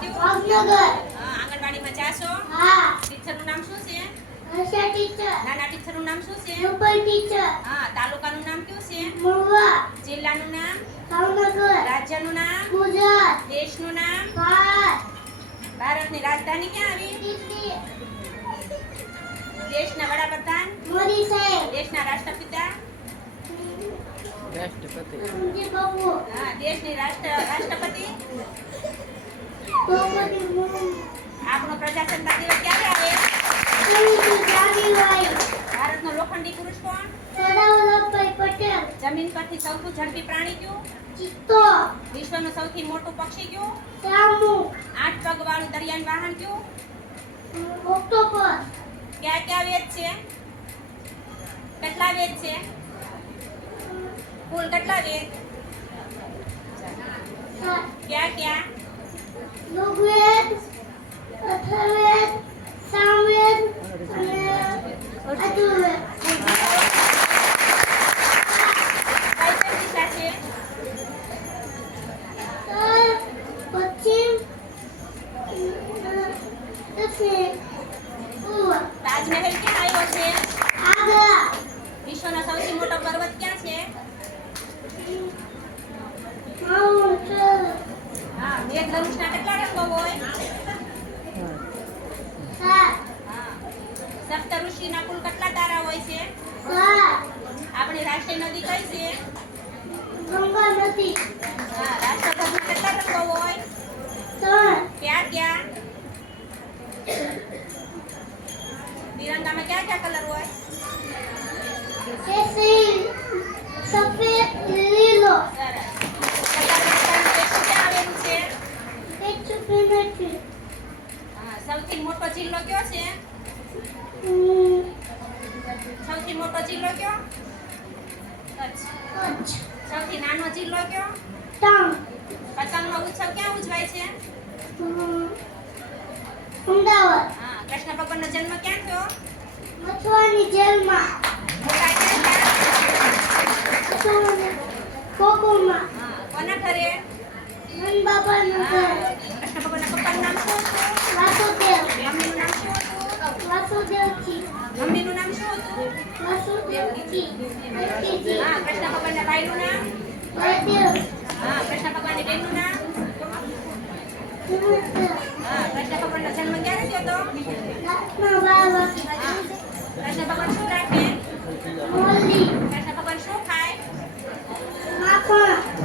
કયું? ભાવનગર. આંગણવાડીમાં જાશો? હા. ટીચરનું નામ શું છે? આશા ટીચર. નાના ટીચરનું નામ શું છે? રૂપલ ટીચર. તાલુકાનું નામ કયું છે? મહુવા. જિલ્લાનું નામ? ભાવનગર. રાજ્યનું નામ? ગુજરાત. દેશનું નામ? ભારત. ભારતની રાજધાની ક્યાં આવી? દિલ્હી. દેશના વડાપ્રધાન? મોદી સાહેબ. દેશના રાષ્ટ્રપિતા? રામજી બાપુ. દેશની રાષ્ટ્રપતિ? દ્રૌપદી મુર્મુ. આપણો પ્રજાસત્તાક દિવસ ક્યારે આવે? 26 જાન્યુઆરી. ભારતનો લોખંડી પુરુષ કોણ? સરદાર વલ્લભભાઈ પટેલ. જમીન પરથી સૌથી ઝડપી પ્રાણી કયું? ચિત્તો. વિશ્વનું સૌથી મોટું પક્ષી કયું? શામુક. 8 પગવાળું દરિયાનું વાહન કયું? ઓક્ટોપસ. ક્યાં ક્યાં વેદ છે? કેટલા વેદ છે? કુલ કેટલા વેદ? ક્યાં ક્યાં? ઋગ્વેદ, અથર્વવેદ, સામવેદ અને અજુર્વેદ. કઈ કઈ દિશા છે? ઉત્તર, પશ્ચિમ, દક્ષિણ, પૂર્વ. તાજમહેલ ક્યાં આવ્યો છે? આગ્રા. વિશ્વનો સૌથી મોટો પર્વત ક્યાં છે? માઉન્ટ મેઘધનુષના કેટલા રંગો હોય? 7. સપ્તઋષિના કુલ કેટલા તારા હોય છે? 7. આપણી રાષ્ટ્રીય નદી કઈ છે? ગંગા નદી. રાષ્ટ્રધ્વજમાં કેટલા રંગો હોય? 3. ક્યાં ક્યાં? તિરંગામાં ક્યાં ક્યાં કલર હોય? કેસરી, સફેદ, લીલો. સરસ. સરદાર વલ્લભભાઈનું દેશ ક્યાં આવેલું છે? સૌથી મોટો જિલ્લો કયો છે? સૌથી મોટો જિલ્લો કયો? કચ્છ. સૌથી નાનો જિલ્લો કયો? ડાંગ. પતંગનો ઉત્સવ ક્યાં ઉજવાય છે? અમદાવાદ. કૃષ્ણ ભગવાનનો જન્મ ક્યાં થયો? મથુરાની જેલમાં. મોટા ક્યાં મથુરાના કોકોમાં. કોના ઘરે? નંદ બાબાના ઘરે. કૃષ્ણ ભગવાનના પપ્પાનું નામ શું હતું? વાસુદેવ. મમ્મીનું નામ શું હતું? વાસુદેવજી. મમ્મીનું નામ શું હતું? વાસુદેવજી. કૃષ્ણ ભગવાનના ભાઈનું નામ? બળદેવ. કૃષ્ણ ભગવાનની બહેનનું નામ? સુભદ્રા. કૃષ્ણ ભગવાનનો જન્મ ક્યારે થયો હતો? રાતના 12 વાગે. કૃષ્ણ ભગવાન શું રાખે? મોરલી. કૃષ્ણ ભગવાન શું ખાય? માખણ.